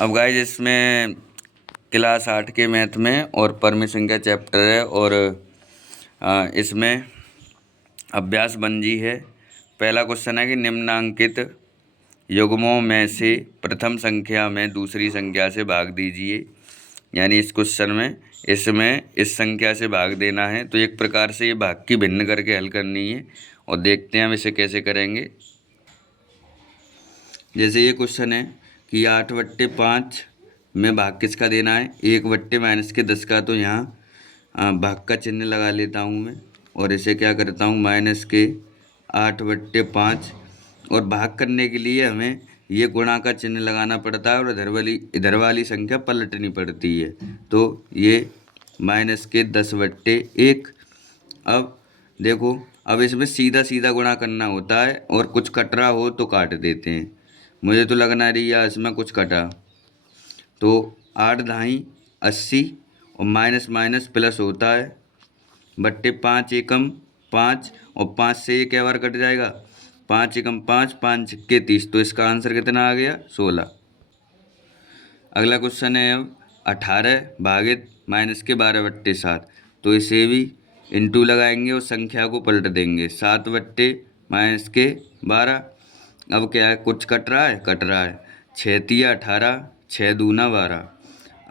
अब गाइज इसमें क्लास 8 के मैथ में और परमेय संख्या चैप्टर है और इसमें अभ्यास बंजी है। पहला क्वेश्चन है कि निम्नांकित युग्मों में से प्रथम संख्या में दूसरी संख्या से भाग दीजिए। यानी इस क्वेश्चन में इसमें इस संख्या से भाग देना है, तो एक प्रकार से ये भाग की भिन्न करके हल करनी है और देखते हैं हम इसे कैसे करेंगे। जैसे ये क्वेश्चन है कि 8/5 में भाग किसका देना है, 1/-10 का, तो यहाँ भाग का चिन्ह लगा लेता हूँ मैं और इसे क्या करता हूँ -8/5। और भाग करने के लिए हमें ये गुणा का चिन्ह लगाना पड़ता है और इधर वाली संख्या पलटनी पड़ती है। तो ये -10/1। अब देखो, अब इसमें सीधा सीधा गुणा करना होता है और कुछ कट रहा हो तो काट देते हैं। मुझे तो लगना रही है इसमें कुछ कटा, तो 8×2 80 और माइनस माइनस प्लस होता है बट्टे 5 एकम 5 और 5 से ये क्या बार कट जाएगा, 5 एकम 5, 5 छक्के 30। तो इसका आंसर कितना आ गया, 16। अगला क्वेश्चन है अब 18 भागित -12/7। तो इसे भी इंटू लगाएंगे और संख्या को पलट देंगे, 7/-12। अब क्या है, कुछ कट रहा है 6×3 18, 6×2 12।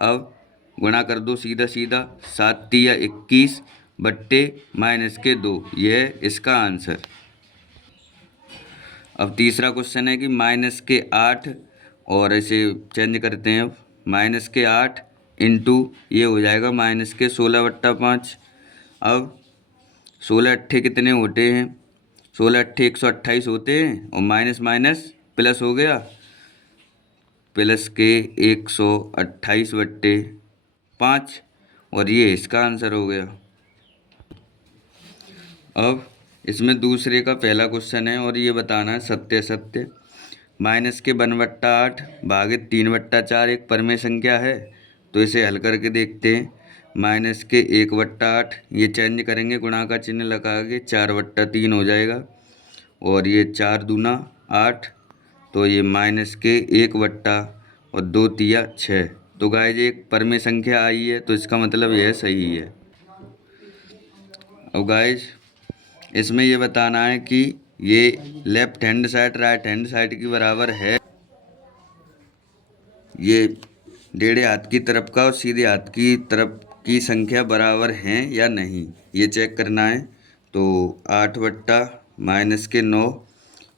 अब गुणा कर दो सीधा सीधा, 7×3 21 बट्टे -2। यह है इसका आंसर। अब तीसरा क्वेश्चन है कि -8 और इसे चेंज करते हैं। अब -8 इंटू ये हो जाएगा -16/5। अब 16 अट्ठे कितने होते हैं, 16 अट्ठे 128 होते हैं और माइनस माइनस प्लस हो गया, प्लस के 128/5 और ये इसका आंसर हो गया। अब इसमें दूसरे का पहला क्वेश्चन है और ये बताना है सत्य सत्य। -1/8 भागित 3/4 एक परमेय संख्या है, तो इसे हल करके देखते हैं। -1/8 ये चेंज करेंगे, गुणा का चिन्ह लगा के 4/3 हो जाएगा और ये 4×2 8, तो ये -1/2 और 2×3 6। तो गाइस एक परमेय संख्या आई है, तो इसका मतलब यह सही है। अब गाइस इसमें ये बताना है कि ये left hand side right hand side की बराबर है, ये टेढ़े हाथ की तरफ का और सीधे हाथ की तरफ की संख्या बराबर हैं या नहीं, ये चेक करना है। तो 8/-9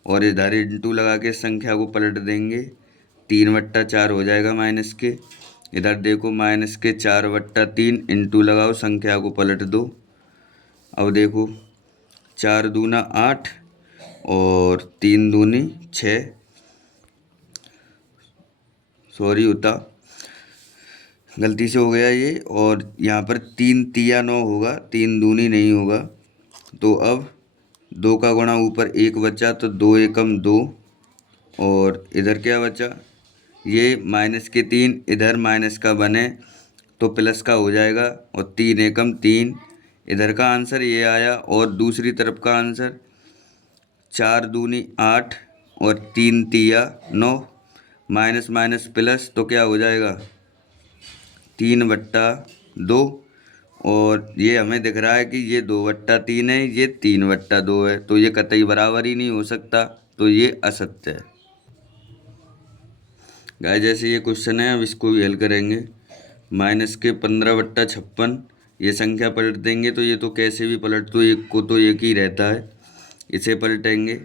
और इधर इंटू लगा के संख्या को पलट देंगे, 3/4 हो जाएगा माइनस के। इधर देखो -4/3 इंटू लगाओ, संख्या को पलट दो। अब देखो 4×2 8 और 3×2 6, सॉरी होता गलती से हो गया ये, और यहाँ पर 3×3 9 होगा, 3×2 नहीं होगा। तो अब 2 का गुणा ऊपर 1 बचा, तो 2 एकम 2 और इधर क्या बचा, ये -3 इधर माइनस का बने तो प्लस का हो जाएगा और 3 एकम 3। इधर का आंसर ये आया और दूसरी तरफ का आंसर 4×2 8 और 3×3 9, माइनस माइनस प्लस, तो क्या हो जाएगा 3/2। और ये हमें दिख रहा है कि ये 2/3 है, ये 3/2 है, तो ये कतई बराबर ही नहीं हो सकता, तो ये असत्य है। गाइस जैसे ये क्वेश्चन है, अब इसको भी हल करेंगे। -15/56 ये संख्या पलट देंगे, तो ये तो कैसे भी पलट दो, एक को तो एक ही रहता है। इसे पलटेंगे,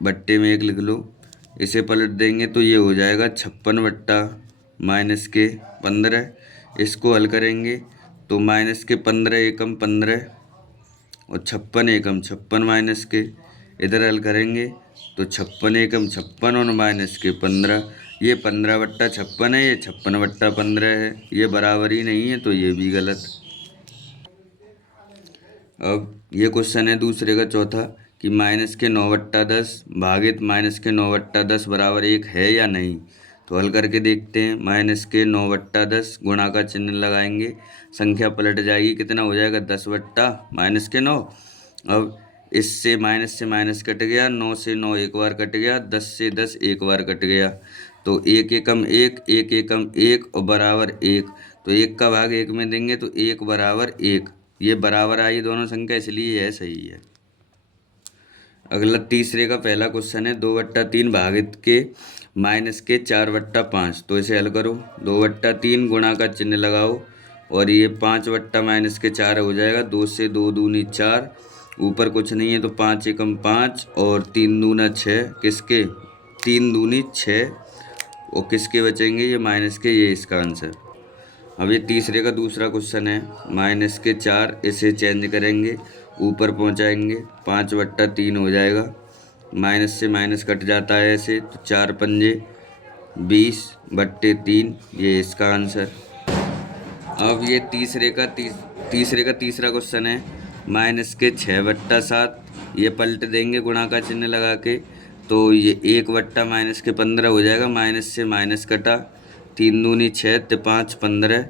बट्टे में 1 लिख लो, इसे पलट देंगे तो ये हो जाएगा 56/-15। इसको हल करेंगे तो -15 एकम 15 और 56 एकम 56 माइनस के। इधर हल करेंगे तो 56 एकम 56 और -15। ये 15/56 है, ये 56/15 है, ये बराबर ही नहीं है, तो ये भी गलत। अब ये क्वेश्चन है दूसरे का चौथा कि -9/10 भागित -9/10 बराबर 1 है या नहीं। तो हल करके देखते हैं। -9/10 गुणा का चिन्ह लगाएंगे, संख्या पलट जाएगी, कितना हो जाएगा 10/-9। अब इससे माइनस से माइनस कट गया, 9 से 9 एक बार कट गया, 10 से 10 एक बार कट गया, तो एक एकम एक और बराबर एक, तो एक का भाग एक में देंगे तो एक बराबर एक, ये बराबर आई दोनों संख्या, इसलिए यह सही है। अगला तीसरे का पहला क्वेश्चन है 2/3 भागित के माइनस के 4/5, तो इसे हल करो। 2/3 गुणा का चिन्ह लगाओ और ये 5/-4 हो जाएगा। 2 से 2 दूनी 4, ऊपर कुछ नहीं है तो 5 एकम 5 और 3 दूना 6, किसके 3 दूनी 6, और किसके बचेंगे ये माइनस के, ये इसका आंसर। अब ये तीसरे का दूसरा क्वेश्चन है -4, इसे चेंज करेंगे, ऊपर पहुंचाएंगे, 5/3 हो जाएगा। माइनस से माइनस कट जाता है ऐसे, तो 4 पंजे 20/3, ये इसका आंसर। अब ये तीसरे का तीसरा क्वेश्चन है -6/7, ये पलट देंगे गुणा का चिन्ह लगा के, तो ये 1/-15 हो जाएगा। माइनस से माइनस कटा, 3 दूनी 6, 5 15,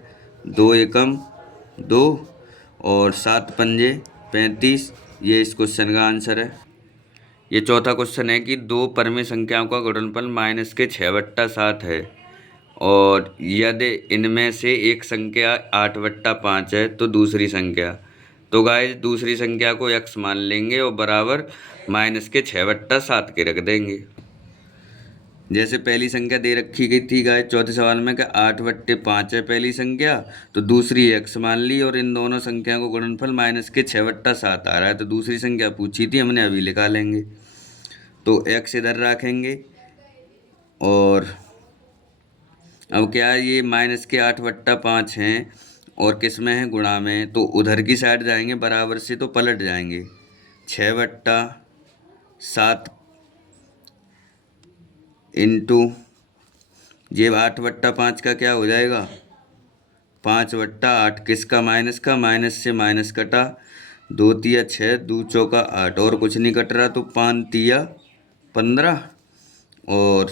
2 एकम 2 और 7 पंजे 35, ये इस क्वेश्चन का आंसर है। ये चौथा क्वेश्चन है कि दो परमे संख्याओं का गुणनफल -6/7 है और यदि इनमें से एक संख्या 8/5 है तो दूसरी संख्या, तो गाइस दूसरी संख्या को x मान लेंगे और बराबर -6/7 के रख देंगे। जैसे पहली संख्या दे रखी गई थी गाइस चौथे सवाल में कि 8/5 है पहली संख्या, तो दूसरी x मान ली और इन दोनों संख्या को गुणनफल -6/7 आ रहा है, तो दूसरी संख्या पूछी थी हमने, अभी निकाल लेंगे। तो x इधर रखेंगे और अब क्या है, ये -8/5 हैं और किस में है, गुणा में, तो उधर की साइड जाएंगे बराबर से तो पलट जाएंगे। 6/7 इंटू ये 8/5 का क्या हो जाएगा, 5/8, किसका माइनस का, माइनस से माइनस कटा, 2 तिया 6, 2 चौका 8 और कुछ नहीं कट रहा, तो 5 तिया 15 और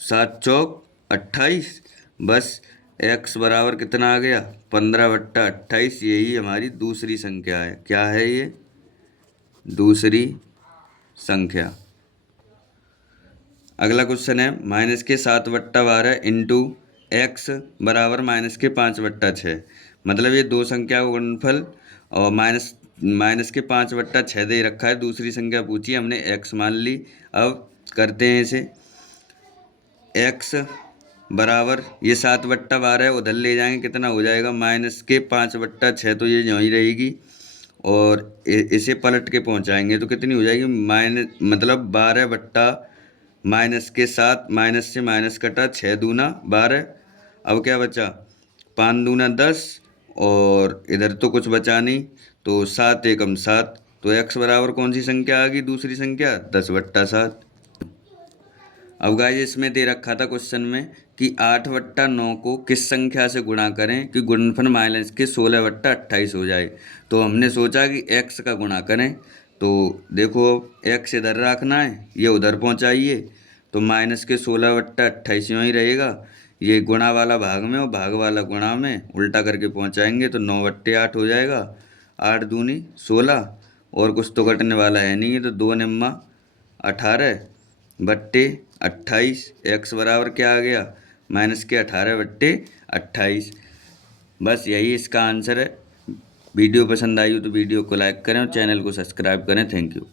7 चौक 28, बस x बराबर कितना आ गया, 15/28, यही हमारी दूसरी संख्या है। क्या है ये, दूसरी संख्या। अगला क्वेश्चन है -7/12 इंटू x बराबर -5/6, मतलब ये दो संख्या का गुणनफल और -5/6 दे रखा है, दूसरी संख्या पूछी हमने, x मान ली। अब करते हैं इसे, x बराबर ये 7/12 उधर ले जाएंगे, कितना हो जाएगा, -5/6, तो ये यहीं रहेगी और इसे पलट के पहुंचाएंगे तो कितनी हो जाएगी, मतलब 12/-7, माइनस से माइनस कटा, 6 दूना 12, अब क्या बचा, 5 दूना 10 और इधर तो कुछ बचा नहीं, तो 7 एकम 7, तो x बराबर कौन सी संख्या आ गई, दूसरी संख्या 10/7। अब गाइस इसमें दे रखा था क्वेश्चन में कि 8/9 को किस संख्या से गुणा करें कि गुणनफल -16/28 हो जाए, तो हमने सोचा कि x का गुणा करें, तो देखो x इधर रखना है, ये उधर पहुंचाइए, तो -16/28 यूँ ही रहेगा, ये गुणा वाला भाग में और भाग वाला गुणा में उल्टा करके पहुंचाएंगे तो 9/8 हो जाएगा, 8 दूनी 16 और कुछ तो कटने वाला है नहीं है, तो 2 निम्मा 18/28, x बराबर क्या आ गया, -18/28, बस यही इसका आंसर है। वीडियो पसंद आई हो तो वीडियो को लाइक करें और चैनल को सब्सक्राइब करें। Thank you.